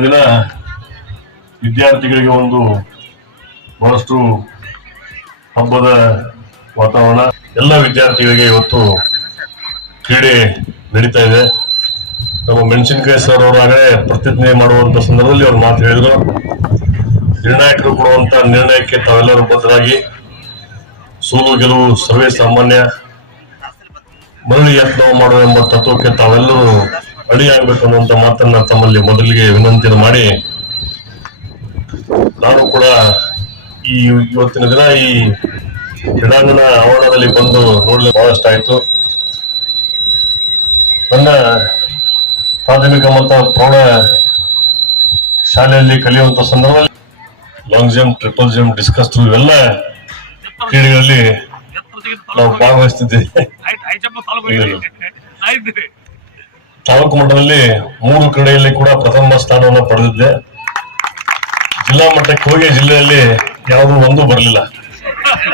ದಿನ ವಿದ್ಯಾರ್ಥಿಗಳಿಗೆ ಒಂದು ಬಹಳಷ್ಟು ಹಬ್ಬದ ವಾತಾವರಣ. ಎಲ್ಲ ವಿದ್ಯಾರ್ಥಿಗಳಿಗೆ ಇವತ್ತು ಕ್ರೀಡೆ ನಡೀತಾ ಇದೆ. ನಮ್ಮ ಮೆಣಸಿನಕಾಯಿ ಸರ್ ಅವರಾಗಲೇ ಪ್ರತಿಜ್ಞೆ ಮಾಡುವಂತ ಸಂದರ್ಭದಲ್ಲಿ ಅವರು ಮಾತು ಹೇಳಿದ್ರು. ನಿರ್ಣಾಯಕರು ಕೊಡುವಂತ ನಿರ್ಣಯಕ್ಕೆ ತಾವೆಲ್ಲರೂ ಬದ್ಧರಾಗಿ. ಸೋಲು ಗೆಲುವು ಸರ್ವೇ ಸಾಮಾನ್ಯ. ಮರಳಿ ಯತ್ನ ಮಾಡುವ ಎಂಬ ತತ್ವಕ್ಕೆ ತಾವೆಲ್ಲರೂ ಅಡಿಯಾಗಬೇಕು ಅನ್ನುವಂತ ಮಾತನ್ನ ತಮ್ಮಲ್ಲಿ ಮೊದಲಿಗೆ ವಿನಂತಿಯನ್ನು ಮಾಡಿ ನಾನು ಕೂಡ ಈ ಇವತ್ತಿನ ದಿನ ಈ ಕ್ರೀಡಾಂಗಣ ಆವರಣದಲ್ಲಿ ಬಂದು ನೋಡಲು ಬಹಳಷ್ಟು ಆಯ್ತು ನನ್ನ ಪ್ರಾಥಮಿಕ ಮತ್ತು ಪ್ರೌಢ ಶಾಲೆಯಲ್ಲಿ ಕಲಿಯುವಂತ ಸಂದರ್ಭದಲ್ಲಿ long jump triple jump discus ಇವೆಲ್ಲ ಕ್ರೀಡೆಗಳಲ್ಲಿ ನಾವು ಭಾಗವಹಿಸ್ತಿದ್ದೇವೆ. ತಾಲೂಕು ಮಟ್ಟದಲ್ಲಿ ಮೂರು ಕ್ರೀಡೆಯಲ್ಲಿ ಕೂಡ ಪ್ರಥಮ ಸ್ಥಾನವನ್ನು ಪಡೆದಿದ್ದೆ ಜಿಲ್ಲಾ ಮಟ್ಟಕ್ಕೆ ಹೋಗಿ ಜಿಲ್ಲೆಯಲ್ಲಿ ಯಾವುದೂ ಒಂದು ಬರಲಿಲ್ಲ.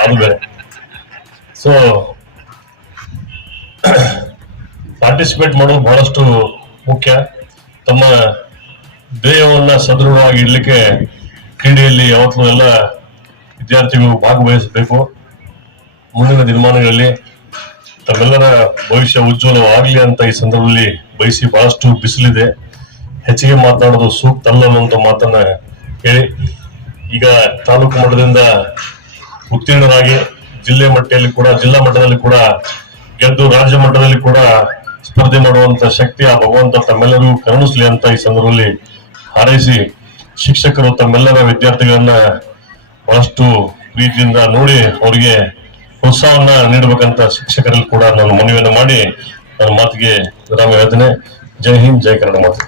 ಅದು ಬೇರೆ. ಸೊ ಪಾರ್ಟಿಸಿಪೇಟ್ ಮಾಡೋದು ಬಹಳಷ್ಟು ಮುಖ್ಯ. ತಮ್ಮ ದೇಹವನ್ನ ಸದೃಢವಾಗಿ ಇಡ್ಲಿಕ್ಕೆ ಕ್ರೀಡೆಯಲ್ಲಿ ಯಾವತ್ತೂ ಎಲ್ಲ ವಿದ್ಯಾರ್ಥಿಗಳು ಭಾಗವಹಿಸಬೇಕು. ಮುಂದಿನ ದಿನಮಾನಗಳಲ್ಲಿ ತಮ್ಮೆಲ್ಲರ ಭವಿಷ್ಯ ಉಜ್ವಲವಾಗಲಿ ಅಂತ ಈ ಸಂದರ್ಭದಲ್ಲಿ ಬಯಸಿ ಬಹಳಷ್ಟು ಬಿಸಿಲಿದೆ. ಹೆಚ್ಚಿಗೆ ಮಾತನಾಡೋದು ಸೂಕ್ತ ಅಲ್ಲ ಅನ್ನುವಂಥ ಮಾತನ್ನ ಹೇಳಿ. ಈಗ ತಾಲೂಕು ಮಟ್ಟದಿಂದ ಉತ್ತೀರ್ಣರಾಗಿ ಜಿಲ್ಲೆ ಮಟ್ಟದಲ್ಲಿ ಕೂಡ, ಜಿಲ್ಲಾ ಮಟ್ಟದಲ್ಲಿ ಕೂಡ, ಗೆದ್ದು ರಾಜ್ಯ ಮಟ್ಟದಲ್ಲಿ ಕೂಡ ಸ್ಪರ್ಧೆ ಮಾಡುವಂತ ಶಕ್ತಿ ಆ ಭಗವಂತ ತಮ್ಮೆಲ್ಲರಿಗೂ ಕರುಣಿಸ್ಲಿ ಅಂತ ಈ ಸಂದರ್ಭದಲ್ಲಿ ಹಾರೈಸಿ ಶಿಕ್ಷಕರು ತಮ್ಮೆಲ್ಲರ ವಿದ್ಯಾರ್ಥಿಗಳನ್ನ ಬಹಳಷ್ಟು ಪ್ರೀತಿಯಿಂದ ನೋಡಿ ಅವರಿಗೆ ಪ್ರೋತ್ಸಾಹವನ್ನ ನೀಡಬೇಕಂತ ಶಿಕ್ಷಕರಲ್ಲಿ ಕೂಡ ನಾನು ಮನವಿಯನ್ನು ಮಾಡಿ ನನ್ನ ಮಾತಿಗೆ ವಿರಾಮ ಹೇಳ್ತೇನೆ. ಜೈ ಹಿಂದ್, ಜೈ ಕನ್ನಡ ಮಾತು.